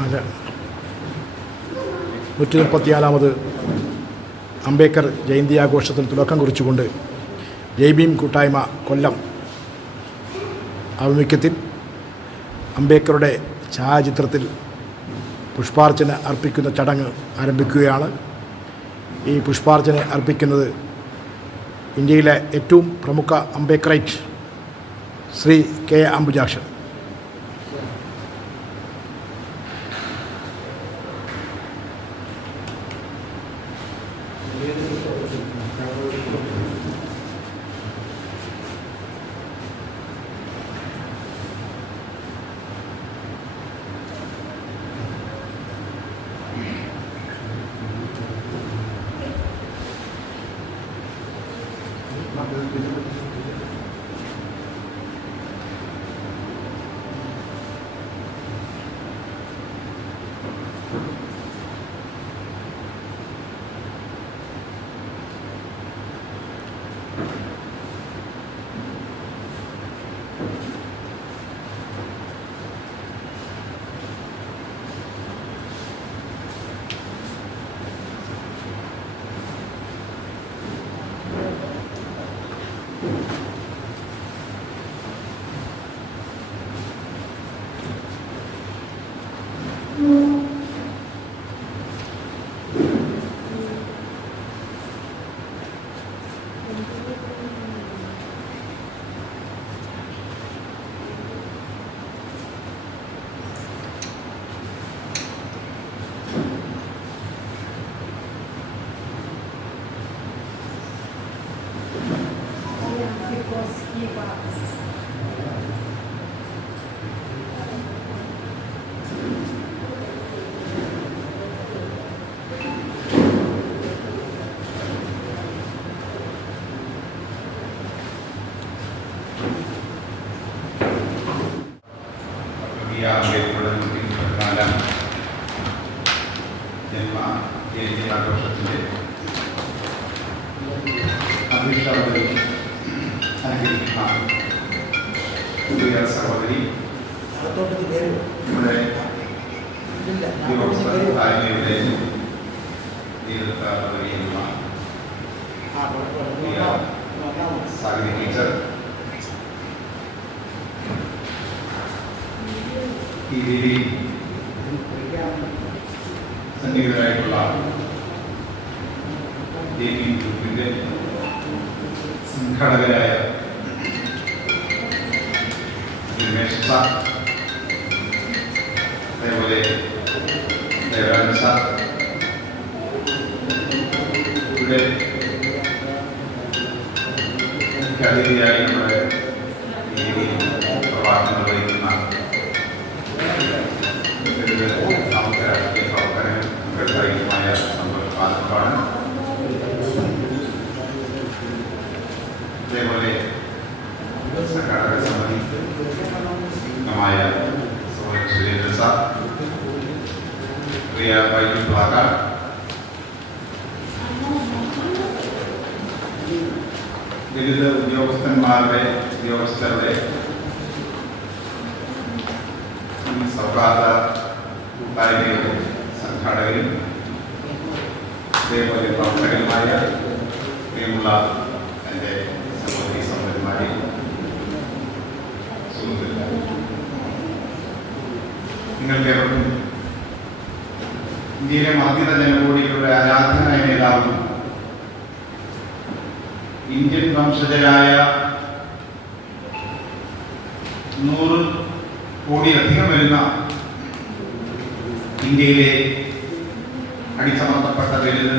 134ാമത് അംബേദ്കർ ജയന്തി ആഘോഷത്തിന് തുടക്കം കുറിച്ചുകൊണ്ട് ജയ് ഭീം കൂട്ടായ്മ കൊല്ലം ആഭിമുഖ്യത്തിൽ അംബേദ്കറുടെ ഛായാചിത്രത്തിൽ പുഷ്പാർച്ചന അർപ്പിക്കുന്ന ചടങ്ങ് ആരംഭിക്കുകയാണ്. ഈ പുഷ്പാർച്ചന അർപ്പിക്കുന്നത് ഇന്ത്യയിലെ ഏറ്റവും പ്രമുഖ അംബേദ്കറൈറ്റ് ശ്രീ കെ അംബുജാക്ഷൻ. അംബേദ്കറുടെ 134ാം ജയന്തി ആഘോഷത്തിൻ്റെ അധ്യക്ഷതയിൽ അനുഗ്രഹിക്കുന്ന പ്രിയ സഹോദരി നമ്മുടെ താഴ്മയുടെ നേതൃത്വ പദവിയിലുള്ള സാഹിത്യ ടീച്ചർ, ഈ രീതിയിൽ സന്നിഹിതരായിട്ടുള്ള ദേവി ഗ്രൂപ്പിൻ്റെ സംഘാടകരായ രമേഷ് സാർ, അതേപോലെ ദേവരാജൻ സാർ, ഇവിടെ അതിഥിയായി നമ്മുടെ രീതിയിൽ പ്രഭാഷണം നിർവഹിക്കുന്ന സാമൂഹ്യ രാഷ്ട്രീയ പ്രവർത്തകനും സംഘടനയുമായ സന്തോഷ് പാലക്കാട്, അതേപോലെ സംഘാടക സമിതി അംഗമായ സുരേന്ദ്ര സാർ, പ്രിയ വൈദ്യുതി പ്ലാക്കാർ, വിവിധ ഉദ്യോഗസ്ഥരുടെ സൗഹാർദ്ദ കൂട്ടായ്മയുടെ സംഘാടകരും അതേപോലെ പ്രവർത്തകരുമായ പ്രിയമുള്ള എൻ്റെ സഹോദരി സഹോദരന്മാരെ, സുഹൃത്തുക്കളെ, നിങ്ങൾക്കേവർക്കും ഇന്ത്യയിലെ മധ്യത ജനകോടികളുടെ ആരാധനായ നേതാവും ഇന്ത്യൻ വംശജരായ 100 കോടിയിലധികം വരുന്ന ഇന്ത്യയിലെ അടിച്ചമർത്തപ്പെട്ട ദളിത്,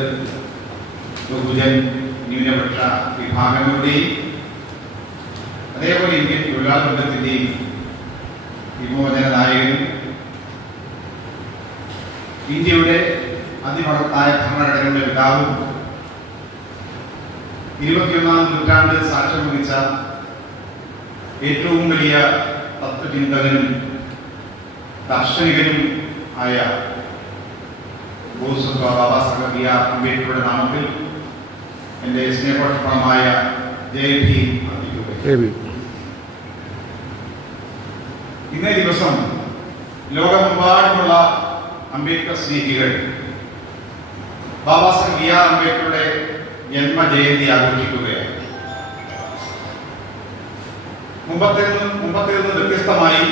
ബഹുജൻ, ന്യൂനപക്ഷ വിഭാഗങ്ങളുടെയും അതേപോലെ ഇന്ത്യൻ തൊഴിലാളി വർഗത്തിൻ്റെയും വിമോചന നായകനും ഇന്ത്യയുടെ അതിമഹത്തായ ഭരണഘടനയുടെ പിതാവും 21ാം നൂറ്റാണ്ട് സാക്ഷ്യം വഹിച്ച ഏറ്റവും വലിയ തത്വചിന്തകനും ദാർശനികനും ആയ ബാബാ സാഹേബ് ബി ആർ അംബേദ്കറുടെ നാമത്തിൽ എൻ്റെ സ്നേഹോഷ്മളമായ ജയ് ഭീം അർപ്പിക്കുകയാണ്. ഇന്നേ ദിവസം ലോകമെമ്പാടുമുള്ള അംബേദ്കർ സ്നേഹികൾ ബാബാ സാഹേബ് ബി ആർ അംബേദ്കറുടെ ജന്മജയന്തി ആഘോഷിക്കുകയാണ്. മുമ്പത്തിൽ നിന്ന് വ്യത്യസ്തമായി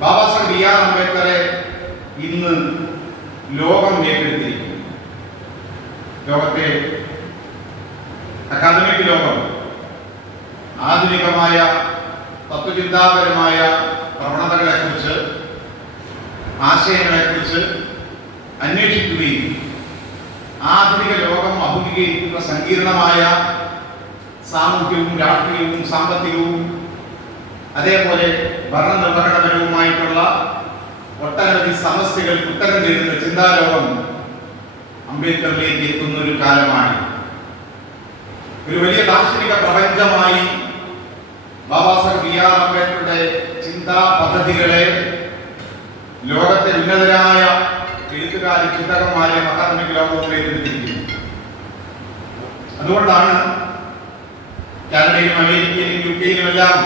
ബാബാ സാഹേബ് ബി ആർ അംബേദ്കറെ ഇന്ന് ലോകം ഏറ്റെടുത്തിരിക്കുന്നു. ലോകത്തെ അക്കാദമിക് ലോകം ആധുനികമായ തത്വചിന്താപരമായ പ്രവണതകളെക്കുറിച്ച്, ആശയങ്ങളെക്കുറിച്ച് അന്വേഷിക്കുകയും ആധുനിക ലോകം അഭിമുഖീകരിക്കുന്ന സങ്കീർണമായ സാമൂഹ്യവും രാഷ്ട്രീയവും സാമ്പത്തികവും അതേപോലെ ഭരണനിർവഹണപരവുമായിട്ടുള്ള ഒട്ടനവധി സമസ്യകൾക്ക് ഉത്തരം തേടുന്ന ചിന്താലോകം അംബേദ്കറിലേക്ക് എത്തുന്ന ഒരു കാലമാണ്. ഒരു വലിയ ദാർശനിക പ്രപഞ്ചമായി ബാബാ സാഹേബ് ബി ആർ അംബേദ്കറുടെ ചിന്താ പദ്ധതികളെ ലോകത്തെ ഉന്നതരായ എഴുത്തുകാരും ചിന്തകന്മാരെയും അക്കാദമിക് ലോകത്തിലേക്ക് എത്തിയിരിക്കുന്നു. അതുകൊണ്ടാണ് കാനഡയിലും അമേരിക്കയിലും UK യിലുമെല്ലാം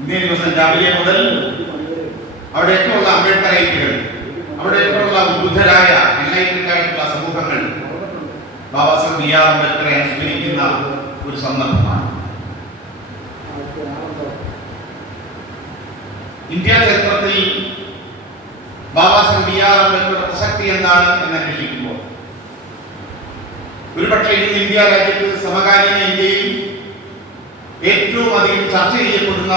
ഇന്നേ ദിവസം രാവിലെ മുതൽ അവിടെയൊക്കെയുള്ള അംബേദ്കറൈറ്റുകൾ, അവിടെയൊക്കെയുള്ള ബുദ്ധരായ എൻലൈറ്റൻഡ് ആയിട്ടുള്ള സമൂഹങ്ങൾ ബാബാ സാഹേബ് ബി ആർ അംബേദ്കറെ അനുസ്മരിക്കുന്ന ഒരു സന്ദർഭമാണ്. ഇന്ത്യ ചരിത്രത്തിൽ ബാബാ സാഹേബ് ബി ആർ അംബേദ്കറുടെ പ്രസക്തി എന്താണ് എന്ന് അന്വേഷിക്കുമ്പോൾ ഒരുപക്ഷെ ഇന്ന് ഇന്ത്യ രാജ്യത്ത് സമകാലീന ഇന്ത്യയിൽ ഏറ്റവും അധികം ചർച്ച ചെയ്യപ്പെടുന്ന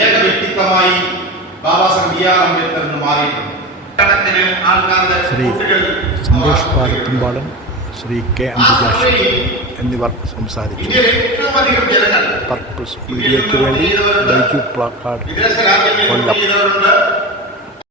ഏക വ്യക്തിത്വമായി ബാബാ സാഹേബ് ബി ആർ അംബേദ്കർ എന്ന് മാറിയിട്ടുണ്ട്. ശ്രീ സന്തോഷ് പാലത്തുംപാടൻ, ശ്രീ കെ അംബികാഷ് എന്നിവർ സംസാരിച്ചു. പർപ്പിൾസ് മീഡിയയ്ക്ക് വേണ്ടി ബൈജു പ്ലാക്കാട്, കൊല്ലം.